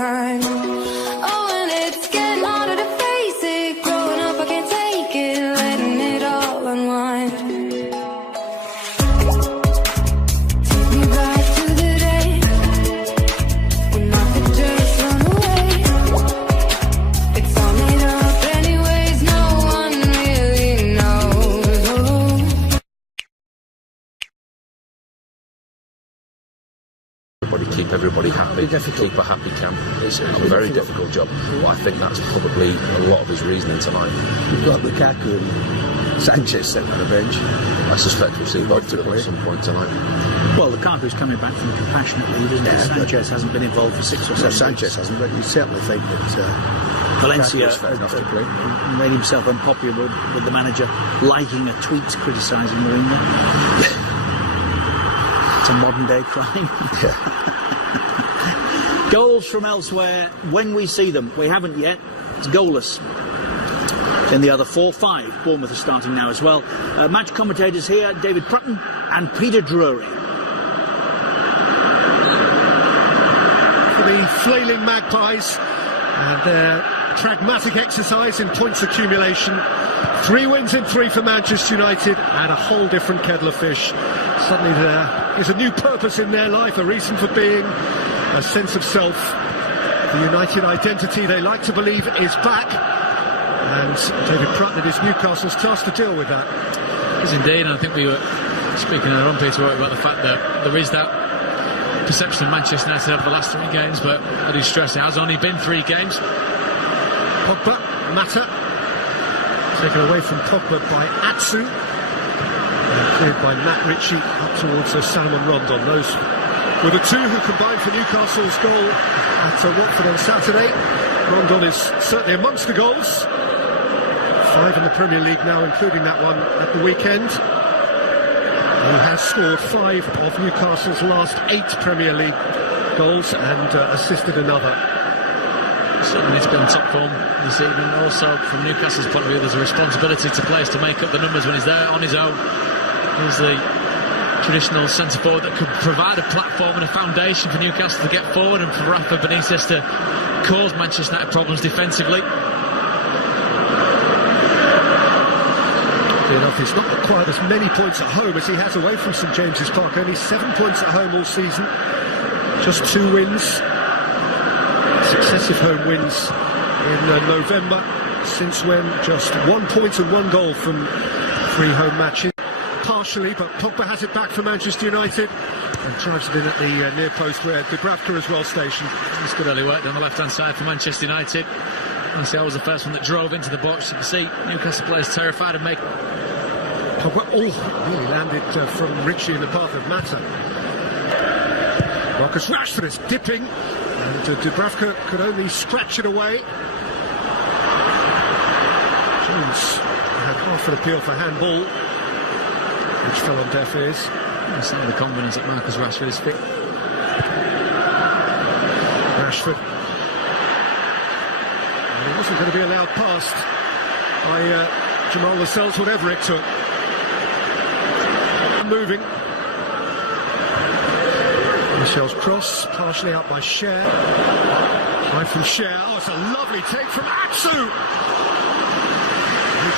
behind. Oh, and it's getting harder to face it. Growing up, I can't take it, letting it all unwind. Take me back to the day when I could just run away. It's all made up anyways, no one really knows. Keep everybody happy, keep a happy camp. It's a very difficult job, but I think that's probably a lot of his reasoning tonight. We've got Lukaku and Sanchez sitting on the bench. I suspect we'll see both of them at some point tonight. Well, Lukaku's coming back from compassionate leave, isn't he? Sanchez hasn't been involved for 6 or 7 Sanchez hasn't, but you certainly think that Valencia made made himself unpopular with the manager liking a tweet criticising Mourinho. It's a modern day crime. Goals from elsewhere, when we see them, we haven't yet, it's goalless. In the other 4-5, Bournemouth are starting now as well. Match commentators here, David Prutton and Peter Drury. For the flailing Magpies and their pragmatic exercise in points accumulation. 3 wins in 3 for Manchester United and a whole different kettle of fish. Suddenly there is a new purpose in their life, a reason for being, a sense of self. The United identity they like to believe is back, and David Prutton and his Newcastle's tasked to deal with that. Yes, indeed, and I think we were speaking on Peter about the fact that there is that perception of Manchester United over the last 3 games, but I do stress it has only been 3 games. Pogba, Mata, taken away from Pogba by Atsu, and cleared by Matt Ritchie up towards Salomon Rondon. Those were the 2 who combined for Newcastle's goal at Watford on Saturday. Rondon is certainly amongst the goals. 5 in the Premier League now, including that one at the weekend. He has scored 5 of Newcastle's last 8 Premier League goals and assisted another. Certainly needs to be on top form this evening. Also, from Newcastle's point of view, there's a responsibility to players to make up the numbers when he's there on his own. He's the traditional centre-forward that could provide a platform and a foundation for Newcastle to get forward, and for Rafa Benitez to cause Manchester United problems defensively. Enough, he's not acquired as many points at home as he has away from St James's Park. Only 7 points at home all season. Just 2 wins. Successive home wins in November, since when just 1 point and 1 goal from 3 home matches. Partially, but Pogba has it back for Manchester United and drives it in at the near post where Dubravka is well stationed. It's good early work down the left-hand side for Manchester United. Martial was the first one that drove into the box. You can see Newcastle players terrified of making... Pogba, nearly landed from Ritchie in the path of Mata. Marcus Rashford is dipping, and Dubravka could only scratch it away. Jones had half an appeal for handball, which fell on deaf ears. Some of the confidence that Marcus Rashford is fit. Rashford. And he wasn't going to be allowed past by Jamal Lascelles, whatever it took. Moving. Michel's cross, partially out by Cher. High from Cher. Oh, it's a lovely take from Atsu.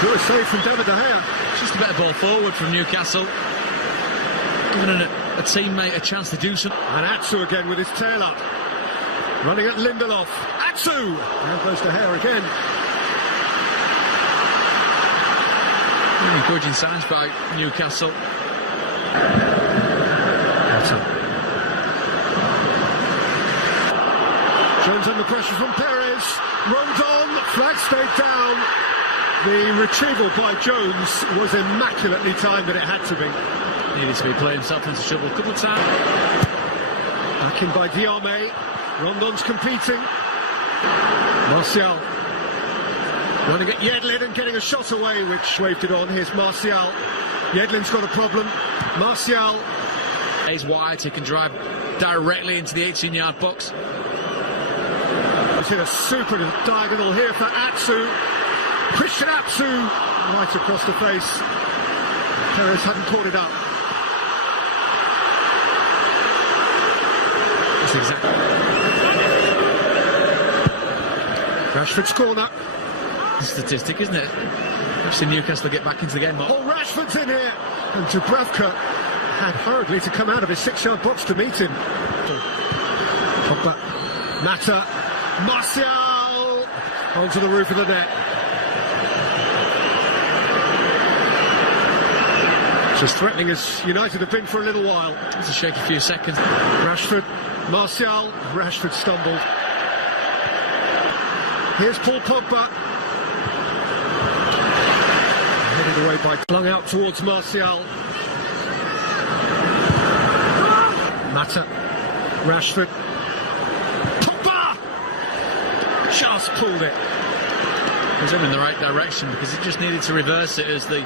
Good save from David De Gea. Just a better ball forward from Newcastle, giving a teammate a chance to do something. And Atsu again with his tail up, running at Lindelof. Atsu! There goes De Gea again. Really encouraging signs by Newcastle. Jones under pressure from Perez. Rondon, flag stayed down. The retrieval by Jones was immaculately timed, and it had to be. Needed to be playing himself into trouble a couple of times. Back in by Diame. Rondon's competing. Martial going to get Yedlin and getting a shot away, which waved it on. Here's Martial. Yedlin's got a problem. Martial. He's wide, he can drive directly into the 18-yard box. He's hit a super diagonal here for Atsu. Christian Atsu right across the face. Perez hadn't caught it up. That's exactly. Rashford's corner. Statistic, isn't it? I've seen Newcastle get back into the game. Oh, Rashford's in here. And Dubravka had hurriedly to come out of his 6-yard box to meet him. Pogba, Mata, Martial onto the roof of the net. It's as threatening as United have been for a little while. It's a shaky few seconds. Rashford, Martial, Rashford stumbled. Here's Paul Pogba. Headed away by flung out towards Martial. Mata, Rashford, Pogba! Just pulled it. He was in the right direction because he just needed to reverse it as the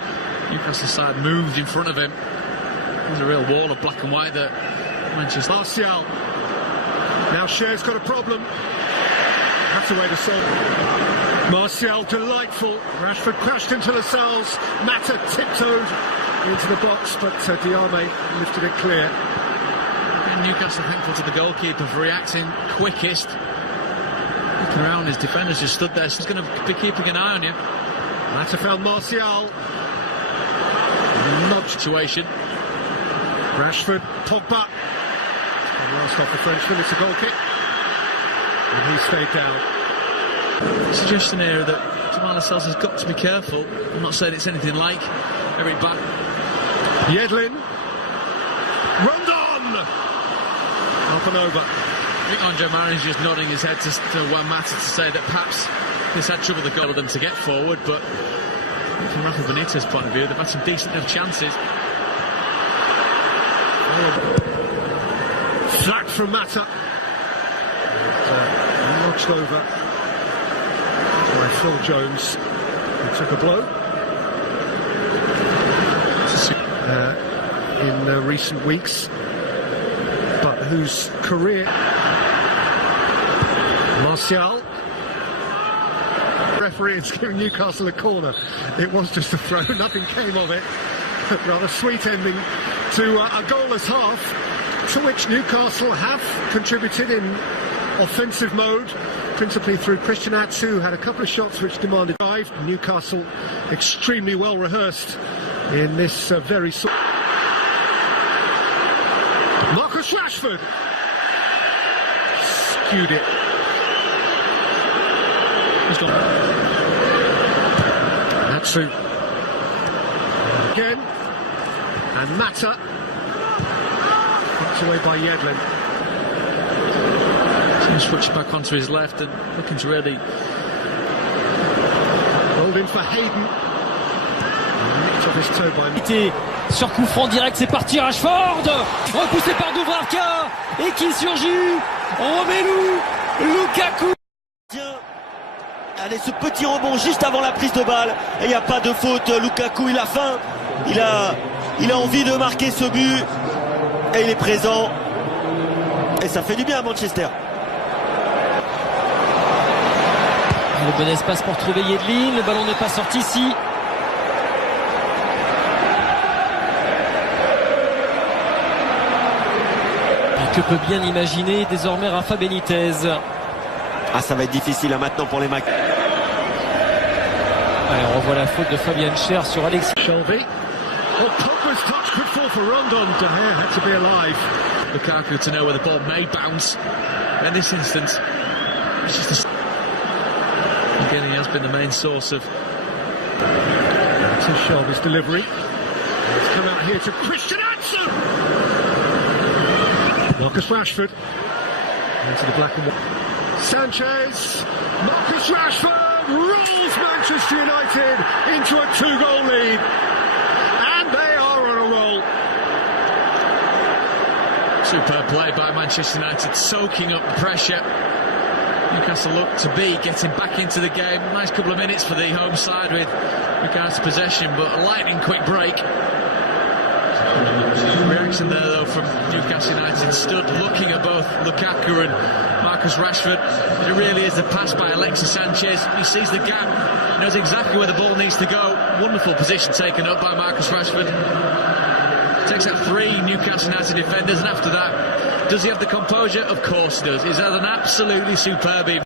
Newcastle side moved in front of him. There's a real wall of black and white that Manchester. Martial. Now Cher's got a problem. That's the way to solve it. Martial, delightful. Rashford crashed into Lascelles. Mata tiptoed into the box, but Diame lifted it clear. And Newcastle thankful to the goalkeeper for reacting quickest. Looking around, his defenders just stood there. So he's going to be keeping an eye on you. Mata found Martial. Nudge situation. Rashford, Pogba. And last off the Frenchman, it's a goal kick. And he stayed down. Suggestion here that Jamal Lascelles has got to be careful. I'm not saying it's anything like Eric Back. Yedlin. Rondon! Up and over. I think Andre Marin's just nodding his head to Juan Mata to say that perhaps this had trouble the goal of them to get forward, but from Rafa Benitez's point of view, they've had some decent enough chances. Sacked from Mata. Notched over by Phil Jones, who took a blow in recent weeks, but whose career. Martial. Referee is giving Newcastle a corner. It was just a throw, nothing came of it. Rather sweet ending to a goalless half, to which Newcastle have contributed in offensive mode, principally through Christian Atsu, who had a couple of shots which demanded dive. Newcastle extremely well rehearsed in this very sort. Marcus Rashford skewed it. He's gone. Atsu again, and Mata knocked away by Yedlin. He switched back onto his left and looking to really rolled in for Hayden. Nicked off his toe by sur coup franc direct, c'est parti. Rashford repoussé par Dubravka et qui surgit. Romelu Lukaku. Allez, ce petit rebond juste avant la prise de balle, et il n'y a pas de faute. Lukaku, il a faim, il a envie de marquer ce but, et il est présent, et ça fait du bien à Manchester. Le bon espace pour trouver Yedlin, le ballon n'est pas sorti ici. Et que peut bien imaginer désormais Rafa Benitez? Ah, ça va être difficile là, maintenant pour les Macs. Allez, on revoit la faute de Fabian Cher sur Alexis Shelby. Oh, Pogba's touch could fall for Rondon. De Gea had to be alive. Lukaku to know where the ball may bounce. In this instance, it's just again, he has been the main source of. That's his Shelby's delivery. It's come out here to Christian Atsu. Marcus Rashford into the black and white. Sanchez, Marcus Rashford rolls Manchester United into a 2-goal lead, and they are on a roll. Superb play by Manchester United, soaking up the pressure. Newcastle look to be getting back into the game. Nice couple of minutes for the home side with regards to possession, but a lightning quick break. Reaction there though from Newcastle United, stood looking at both Lukaku and Marcus Rashford. It really is the pass by Alexis Sanchez. He sees the gap, knows exactly where the ball needs to go. Wonderful position taken up by Marcus Rashford. Takes out 3 Newcastle United defenders, and after that, does he have the composure? Of course he does. He's had an absolutely superb evening.